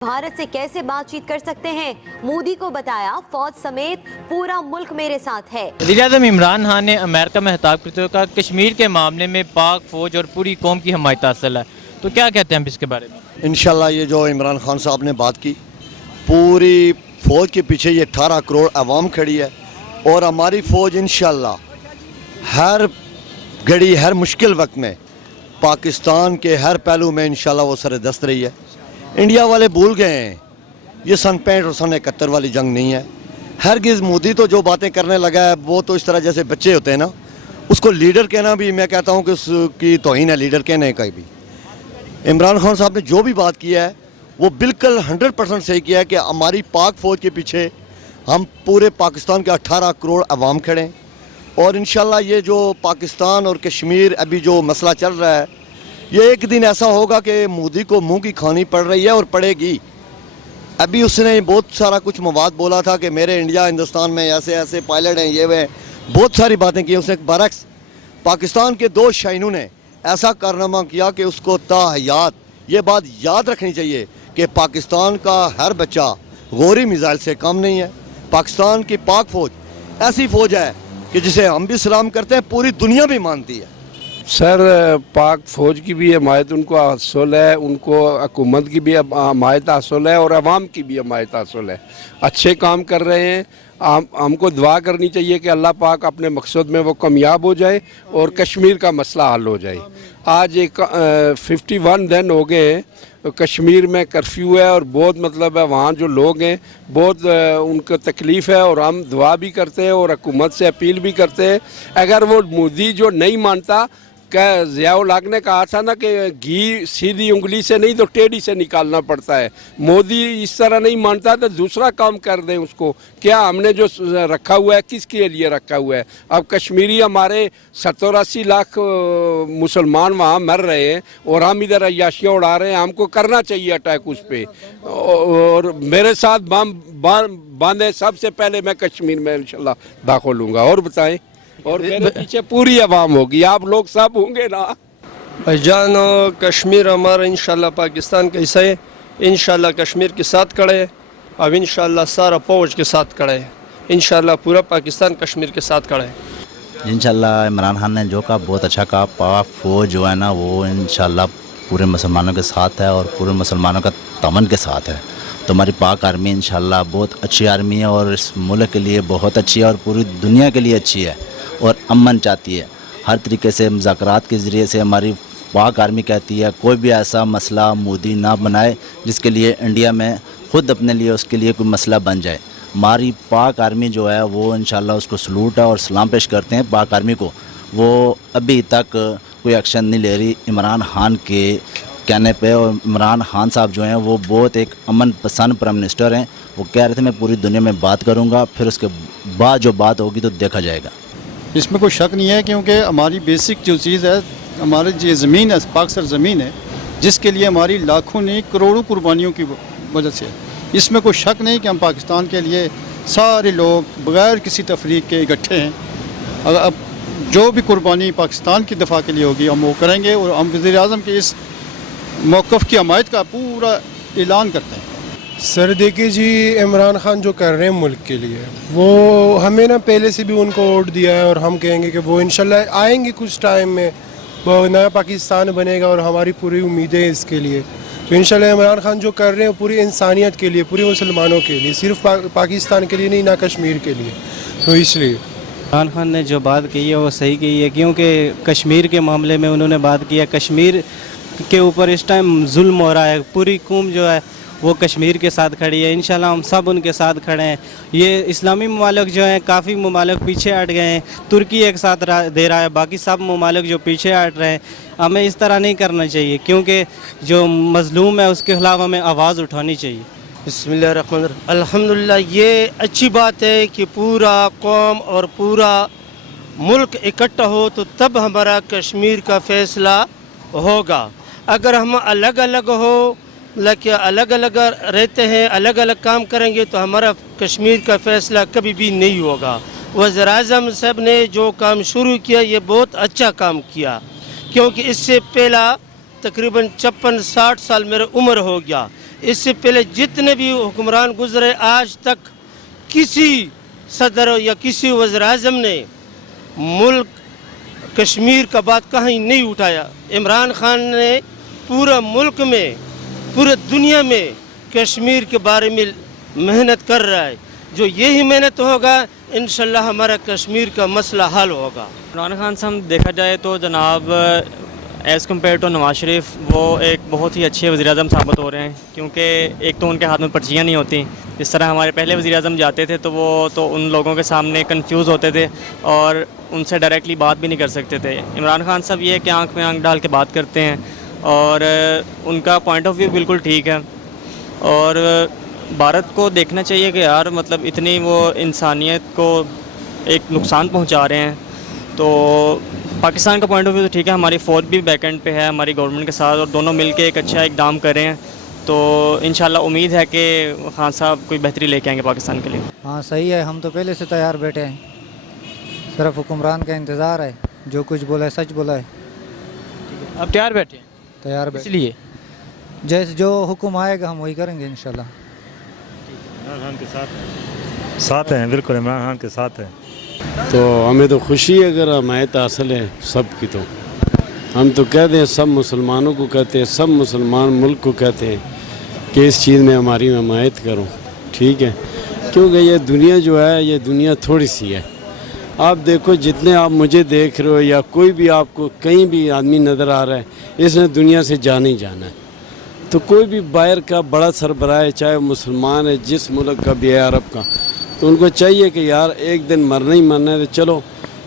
भारत से कैसे बातचीत कर सकते हैं? मोदी को बताया फौज समेत पूरा मुल्क मेरे साथ है। वज़ीर-ए-आज़म इमरान खान ने अमेरिका में खिताब करते हुए कहा कश्मीर के मामले में पाक फौज और पूरी कौम की हमायत हासिल है। तो क्या कहते हैं हम इसके बारे में? इंशाल्लाह ये जो इमरान खान साहब ने बात की, पूरी फ़ौज के पीछे ये 18 करोड़ आवाम खड़ी है और हमारी फ़ौज इंशाल्लाह हर घड़ी हर मुश्किल वक्त में पाकिस्तान के हर पहलू में इंशाल्लाह वो सरदस्त रही है। इंडिया वाले भूल गए हैं ये सन 65 और सन 71 वाली जंग नहीं है। हरगिज़ मोदी तो जो बातें करने लगा है वो तो इस तरह जैसे बच्चे होते हैं ना, उसको लीडर कहना भी मैं कहता हूँ कि उसकी तौहीन है लीडर कहने का भी। इमरान खान साहब ने जो भी बात किया है वो बिल्कुल 100% सही किया है कि हमारी पाक फ़ौज के पीछे हम पूरे पाकिस्तान के 18 करोड़ अवाम खड़े हैं और इंशाल्लाह ये जो पाकिस्तान और कश्मीर अभी जो मसला चल रहा है ये एक दिन ऐसा होगा कि मोदी को मुंह की खानी पड़ रही है और पड़ेगी। अभी उसने बहुत सारा कुछ मवाद बोला था कि मेरे इंडिया हिंदुस्तान में ऐसे ऐसे पायलट हैं, ये वे बहुत सारी बातें की। उसने बरक्स पाकिस्तान के 2 शाइनों ने ऐसा कारनामा किया कि उसको ताहयात ये बात याद रखनी चाहिए कि पाकिस्तान का हर बच्चा गोरी मिसाइल से कम नहीं है। पाकिस्तान की पाक फ़ौज ऐसी फ़ौज है कि जिसे हम भी सलाम करते हैं, पूरी दुनिया भी मानती है। सर, पाक फ़ौज की भी हमायत उनको हासिल है, उनको हुकूमत की भी हमायत हासिल है और अवाम की भी हमायत हासिल है। अच्छे काम कर रहे हैं। हमको दुआ करनी चाहिए कि अल्लाह पाक अपने मकसद में वो कामयाब हो जाए और कश्मीर का मसला हल हो जाए। आज एक 51 दिन हो गए हैं कश्मीर में कर्फ्यू है और बहुत मतलब है वहाँ जो लोग हैं बहुत उनको तकलीफ़ है और हम दुआ भी करते हैं और हुकूमत से अपील भी करते हैं। अगर वो मोदी जो नहीं मानता, क्या ज़ियाउल हक ने कहा था ना कि घी सीधी उंगली से नहीं तो टेढ़ी से निकालना पड़ता है। मोदी इस तरह नहीं मानता तो दूसरा काम कर दें उसको। क्या हमने जो रखा हुआ है किसके लिए रखा हुआ है? अब कश्मीरी हमारे 70-80 लाख मुसलमान वहाँ मर रहे हैं और हम इधर अय्याशियाँ उड़ा रहे हैं। हमको करना चाहिए अटैक उस पर और मेरे साथ बांधे। सबसे पहले मैं कश्मीर में इंशाल्लाह दाखिल लूँगा। और बताएं, और मेरे पीछे पूरी आवाम होगी, आप लोग सब होंगे ना। भाईजान, कश्मीर हमारा इंशाल्लाह पाकिस्तान का हिस्सा है। इंशाल्लाह कश्मीर के साथ खड़े हैं। अब इंशाल्लाह सारा फौज के साथ खड़े हैं। इंशाल्लाह पूरा पाकिस्तान कश्मीर के साथ खड़ा है। इंशाल्लाह इमरान खान ने जो कहा बहुत अच्छा कहा। पाक फ़ौज जो है ना वो इंशाल्लाह पूरे मुसलमानों के साथ है और पूरे मुसलमानों का तमन के साथ है। तो हमारी पाक आर्मी इंशाल्लाह बहुत अच्छी आर्मी है और इस मुल्क के लिए बहुत अच्छी है और पूरी दुनिया के लिए अच्छी है और अमन चाहती है। हर तरीके से मुज़ाकरात के ज़रिए से हमारी पाक आर्मी कहती है कोई भी ऐसा मसला मोदी ना बनाए जिसके लिए इंडिया में ख़ुद अपने लिए उसके लिए कोई मसला बन जाए। हमारी पाक आर्मी जो है वो इंशाल्लाह उसको सलूट है और सलाम पेश करते हैं पाक आर्मी को। वो अभी तक कोई एक्शन नहीं ले रही इमरान खान के कहने पे। और इमरान खान साहब जो हैं वो बहुत एक अमन पसंद प्राइम मिनिस्टर हैं। वो कह रहे थे मैं पूरी दुनिया में बात करूँगा, फिर उसके बाद जो बात होगी तो देखा जाएगा। इसमें कोई शक नहीं है क्योंकि हमारी बेसिक जो चीज़ है, हमारी जो ज़मीन है पाक सर ज़मीन है जिसके लिए हमारी लाखों नहीं करोड़ों कुर्बानियों की वजह से। इसमें कोई शक नहीं कि हम पाकिस्तान के लिए सारे लोग बग़ैर किसी तफरीक के इकट्ठे हैं। अगर अब जो भी कुर्बानी पाकिस्तान की दफ़ा के लिए होगी हम वो करेंगे और हम वज़ीर-ए-आज़म के इस मौक़िफ़ की हमायत का पूरा ऐलान करते हैं। सर देखिए जी, इमरान खान जो कर रहे हैं मुल्क के लिए वो हमें ना पहले से भी उनको वोट दिया है और हम कहेंगे कि वो इंशाल्लाह आएंगे कुछ टाइम में, वो नया पाकिस्तान बनेगा और हमारी पूरी उम्मीदें हैं इसके लिए। तो इंशाल्लाह इमरान खान जो कर रहे हैं पूरी इंसानियत के लिए, पूरे मुसलमानों के लिए, सिर्फ पाकिस्तान के लिए नहीं, ना कश्मीर के लिए। तो इसलिए इमरान खान ने जो बात की है वो सही की है क्योंकि कश्मीर के मामले में उन्होंने बात की है। कश्मीर के ऊपर इस टाइम जुल्म हो रहा है। पूरी कौम जो है वो कश्मीर के साथ खड़ी है। इंशाल्लाह हम सब उनके साथ खड़े हैं। ये इस्लामी ममालिक जो हैं काफ़ी ममालिक पीछे हट गए हैं। तुर्की एक साथ दे रहा है, बाकी सब ममालिक जो पीछे हट रहे हैं। हमें इस तरह नहीं करना चाहिए क्योंकि जो मज़लूम है उसके ख़िलाफ़ हमें आवाज़ उठानी चाहिए। बिस्मिल्लाहिर्रहमानिर्रहीम। अल्हम्दुलिल्लाह, ये अच्छी बात है कि पूरा कौम और पूरा मुल्क इकट्ठा हो तो तब हमारा कश्मीर का फ़ैसला होगा। अगर हम अलग अलग हो लेकिन अलग अलग रहते हैं, अलग अलग काम करेंगे तो हमारा कश्मीर का फ़ैसला कभी भी नहीं होगा। वज़ीर-ए-आज़म साहब ने जो काम शुरू किया ये बहुत अच्छा काम किया क्योंकि इससे पहला तकरीबन 56-60 साल मेरी उम्र हो गया اس سے پہلے جتنے بھی حکمران گزرے آج تک کسی صدر یا کسی وزیر اعظم نے ملک کشمیر کا بات کہیں نہیں اٹھایا. عمران خان نے پورا ملک میں پورے دنیا میں کشمیر کے بارے میں محنت کر رہا ہے. جو یہی محنت ہوگا انشاءاللہ ہمارا کشمیر کا مسئلہ حل ہوگا. عمران خان سے ہم دیکھا جائے تو جناب as compare to Nawaz Sharif وہ ایک بہت ہی اچھے وزیر اعظم ثابت ہو رہے ہیں, کیونکہ ایک تو ان کے ہاتھ میں پرچیاں نہیں ہوتی. جس طرح ہمارے پہلے وزیر اعظم جاتے تھے تو وہ تو ان لوگوں کے سامنے کنفیوز ہوتے تھے اور ان سے ڈائریکٹلی بات بھی نہیں کر سکتے تھے. عمران خان صاحب یہ ہے کہ آنکھ میں آنکھ ڈال کے بات کرتے ہیں اور ان کا پوائنٹ آف ویو بالکل ٹھیک ہے. اور بھارت کو دیکھنا چاہیے کہ یار مطلب اتنی وہ انسانیت کو ایک نقصان پہنچا رہے ہیں. تو پاکستان کا پوائنٹ آف ویو تو ٹھیک ہے, ہماری فوج بھی بیک اینڈ پہ ہے ہماری گورنمنٹ کے ساتھ, اور دونوں مل کے ایک اچھا اقدام کر رہے ہیں. تو انشاءاللہ امید ہے کہ خان صاحب کوئی بہتری لے کے آئیں گے پاکستان کے لیے. ہاں صحیح ہے, ہم تو پہلے سے تیار بیٹھے ہیں, صرف حکمران کا انتظار ہے, جو کچھ بولا ہے سچ بولا ہے. اب تیار بیٹھے ہیں, تیار اس بیٹھے لیے جیسے جو حکم آئے گا ہم وہی کریں گے انشاءاللہ. عمران خان کے ساتھ ہیں, بالکل عمران خان کے ساتھ ہیں. تو ہمیں تو خوشی ہے اگر حمایت حاصل ہے سب کی. تو ہم تو کہتے ہیں سب مسلمانوں کو کہتے ہیں, سب مسلمان ملک کو کہتے ہیں کہ اس چیز میں ہماری حمایت کرو. ٹھیک ہے, کیونکہ یہ دنیا جو ہے یہ دنیا تھوڑی سی ہے. آپ دیکھو جتنے آپ مجھے دیکھ رہے ہو یا کوئی بھی آپ کو کہیں بھی آدمی نظر آ رہا ہے, اس نے دنیا سے جانا ہی جانا ہے. تو کوئی بھی باہر کا بڑا سربراہ ہے, چاہے مسلمان ہے جس ملک کا بھی ہے عرب کا, تو ان کو چاہیے کہ یار ایک دن مرنا ہی مرنا ہے. تو چلو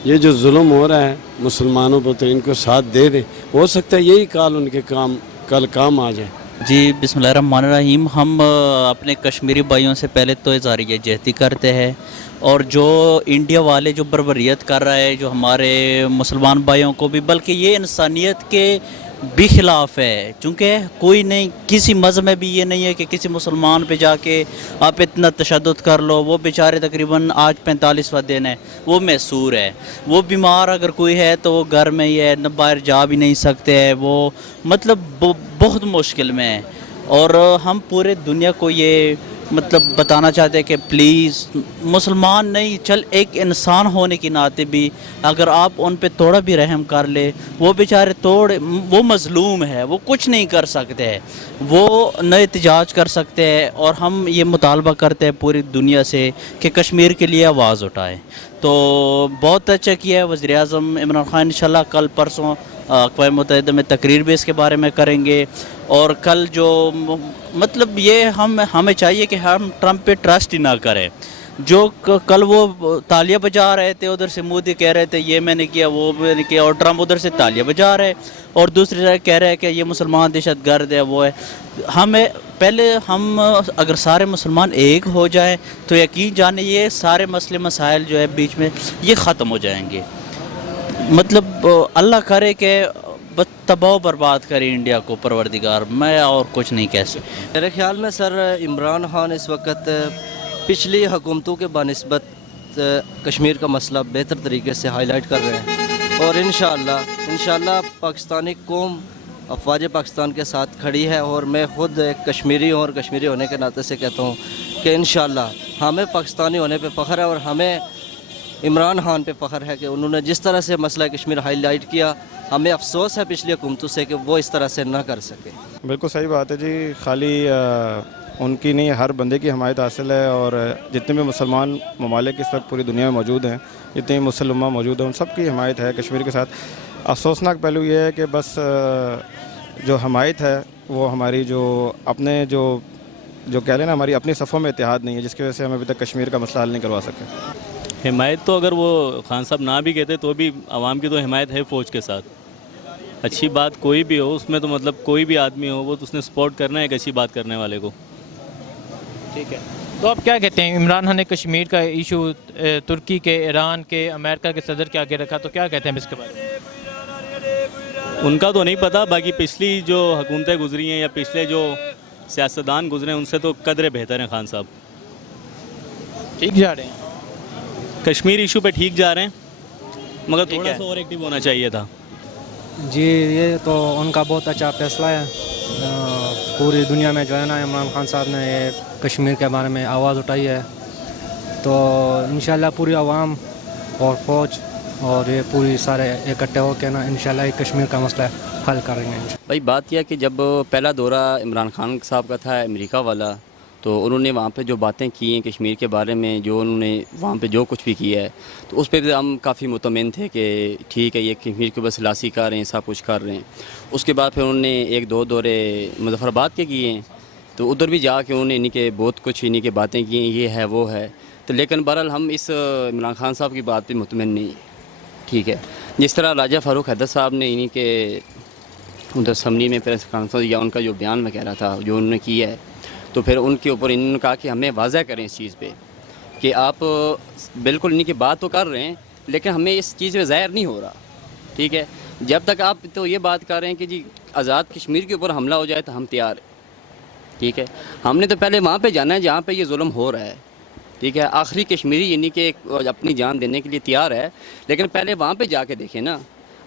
یہ جو ظلم ہو رہا ہے مسلمانوں پر تو ان کو ساتھ دے دیں, ہو سکتا ہے یہی کال ان کے کل کام آ جائے. جی بسم اللہ الرحمن الرحیم. ہم اپنے کشمیری بھائیوں سے پہلے تو اظہار یکجہتی کرتے ہیں, اور جو انڈیا والے جو بربریت کر رہا ہے جو ہمارے مسلمان بھائیوں کو بھی, بلکہ یہ انسانیت کے بھی خلاف ہے. چونکہ کوئی نہیں, کسی مذہب میں بھی یہ نہیں ہے کہ کسی مسلمان پہ جا کے آپ اتنا تشدد کر لو. وہ بیچارے تقریباً آج 45واں دن ہے, وہ محصور ہے, وہ بیمار اگر کوئی ہے تو وہ گھر میں ہی ہے, نہ باہر جا بھی نہیں سکتے ہیں, وہ مطلب بہت مشکل میں ہے. اور ہم پورے دنیا کو یہ مطلب بتانا چاہتے ہیں کہ پلیز مسلمان نہیں, چل ایک انسان ہونے کے ناطے بھی اگر آپ ان پہ تھوڑا بھی رحم کر لے, وہ بیچارے وہ مظلوم ہے, وہ کچھ نہیں کر سکتے ہیں, وہ نہ احتجاج کر سکتے ہیں. اور ہم یہ مطالبہ کرتے ہیں پوری دنیا سے کہ کشمیر کے لیے آواز اٹھائیں. تو بہت اچھا کیا ہے وزیر اعظم عمران خان. انشاءاللہ کل پرسوں اقوام متحدہ میں تقریر بھی اس کے بارے میں کریں گے. اور کل جو مطلب یہ ہمیں چاہیے کہ ہم ٹرمپ پہ ٹرسٹ ہی نہ کریں. جو کل وہ تالیاں بجا رہے تھے, ادھر سے مودی کہہ رہے تھے یہ میں نے کیا وہ میں نے کیا, اور ٹرمپ ادھر سے تالیاں بجا رہے اور دوسری جگہ کہہ رہے ہیں کہ یہ مسلمان دہشت گرد ہے وہ ہے. ہمیں پہلے ہم اگر سارے مسلمان ایک ہو جائیں تو یقین جانے یہ سارے مسئلے مسائل جو ہے بیچ میں یہ ختم ہو جائیں گے. مطلب اللہ کرے کہ تباہ و برباد کرے انڈیا کو پروردگار, میں اور کچھ نہیں کہہ سکتا. میرے خیال میں سر عمران خان اس وقت پچھلی حکومتوں کے بنسبت کشمیر کا مسئلہ بہتر طریقے سے ہائی لائٹ کر رہے ہیں, اور انشاءاللہ پاکستانی قوم افواج پاکستان کے ساتھ کھڑی ہے. اور میں خود ایک کشمیری ہوں, اور کشمیری ہونے کے ناطے سے کہتا ہوں کہ انشاءاللہ ہمیں پاکستانی ہونے پہ فخر ہے, اور ہمیں عمران خان پہ فخر ہے کہ انہوں نے جس طرح سے مسئلہ کشمیر ہائی لائٹ کیا. ہمیں افسوس ہے پچھلی حکومتوں سے کہ وہ اس طرح سے نہ کر سکے. بالکل صحیح بات ہے جی, خالی ان کی نہیں ہر بندے کی حمایت حاصل ہے. اور جتنے بھی مسلمان ممالک اس وقت پوری دنیا میں موجود ہیں, جتنے بھی مسلمان موجود ہیں, ان سب کی حمایت ہے کشمیر کے ساتھ. افسوسناک پہلو یہ ہے کہ بس جو حمایت ہے وہ ہماری جو اپنے جو کہہ لیں نا ہماری اپنی صفوں میں اتحاد نہیں ہے, جس کی وجہ سے ہم ابھی تک کشمیر کا مسئلہ حل نہیں کروا سکے. حمایت تو اگر وہ خان صاحب نہ بھی کہتے تو بھی عوام کی تو حمایت ہے فوج کے ساتھ. اچھی بات کوئی بھی ہو اس میں تو مطلب کوئی بھی آدمی ہو وہ تو اس نے سپورٹ کرنا ہے ایک اچھی بات کرنے والے کو. ٹھیک ہے, تو آپ کیا کہتے ہیں, عمران خان نے کشمیر کا ایشو ترکی کے, ایران کے, امریکہ کے صدر کے آگے رکھا, تو کیا کہتے ہیں اس کے بارے میں؟ ان کا تو نہیں پتہ, باقی پچھلی جو حکومتیں گزری ہیں یا پچھلے جو سیاستدان گزرے ہیں ان سے تو قدرے بہتر ہیں. خان صاحب ٹھیک جا رہے ہیں, کشمیر ایشو پہ ٹھیک جا رہے ہیں, مگر تھوڑا سا اور ایکٹیو ہونا چاہیے تھا. جی یہ تو ان کا بہت اچھا فیصلہ ہے. पूरी दुनिया में जो है ना इमरान खान साहब ने ये कश्मीर के बारे में आवाज़ उठाई है, तो इंशाल्लाह पूरी आवाम और फ़ौज और ये पूरी सारे इकट्ठे होकर ना इंशाल्लाह ये कश्मीर का मसला हल करेंगे। भाई बात यह है कि जब पहला दौरा इमरान खान साहब का था अमेरिका वाला, तो उन्होंने वहाँ पे जो बातें की हैं कश्मीर के बारे में, जो उन्होंने वहाँ पे जो कुछ भी किया है, तो उस पर भी हम काफ़ी मुतमिन थे कि ठीक है ये कश्मीर के ऊपर सलासी कर रहे हैं, सब कुछ कर रहे हैं। उसके बाद फिर उन्होंने 1-2 दौरे मुजफ्फराबाद के किए हैं, तो उधर भी जाके उन्होंने इन्हीं के बहुत कुछ इन्हीं के बातें की हैं, ये है वो है। तो लेकिन बहरहाल हम इस इमरान खान साहब की बात पर मुतमिन नहीं है, ठीक है। जिस तरह राजा फ़ारूक हैदर साहब ने इन्हीं के उधर असम्बली में प्रेस कॉन्फ्रेंस या उनका जो बयान वगैरह था जो उन्होंने किया है, तो फिर उनके ऊपर इन्होंने कहा कि हमें वाज़ह करें इस चीज़ पे कि आप बिल्कुल इन्हीं की बात तो कर रहे हैं लेकिन हमें इस चीज़ में ज़ाहिर नहीं हो रहा, ठीक है। जब तक आप तो ये बात कर रहे हैं कि जी आज़ाद कश्मीर के ऊपर हमला हो जाए तो हम तैयार हैं, ठीक है। हमने तो पहले वहाँ पे जाना है जहाँ पे ये जुल्म हो रहा है, ठीक है। आखिरी कश्मीरी यानी कि अपनी जान देने के लिए तैयार है, लेकिन पहले वहाँ पे जाके देखें ना,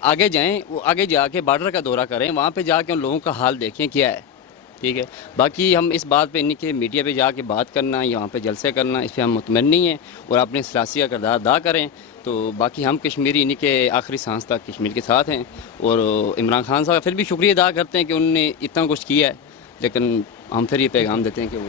आगे जाएं, वो आगे जाके बॉर्डर का दौरा करें, वहाँ पे जाके उन लोगों का हाल देखें क्या है, ठीक है। बाकी हम इस बात पे इन्हीं के मीडिया पे जाके बात करना या वहाँ पे जलसे करना, इस पर हम मुतमईन नहीं हैं और अपने सियासी का किरदार अदा करें। तो बाकी हम कश्मीरी इन्हीं के आखिरी सांस तक कश्मीर के साथ हैं और इमरान खान साहब का फिर भी शुक्रिया अदा करते हैं कि उन्होंने इतना कुछ किया है, लेकिन हम फिर ये पैगाम देते हैं कि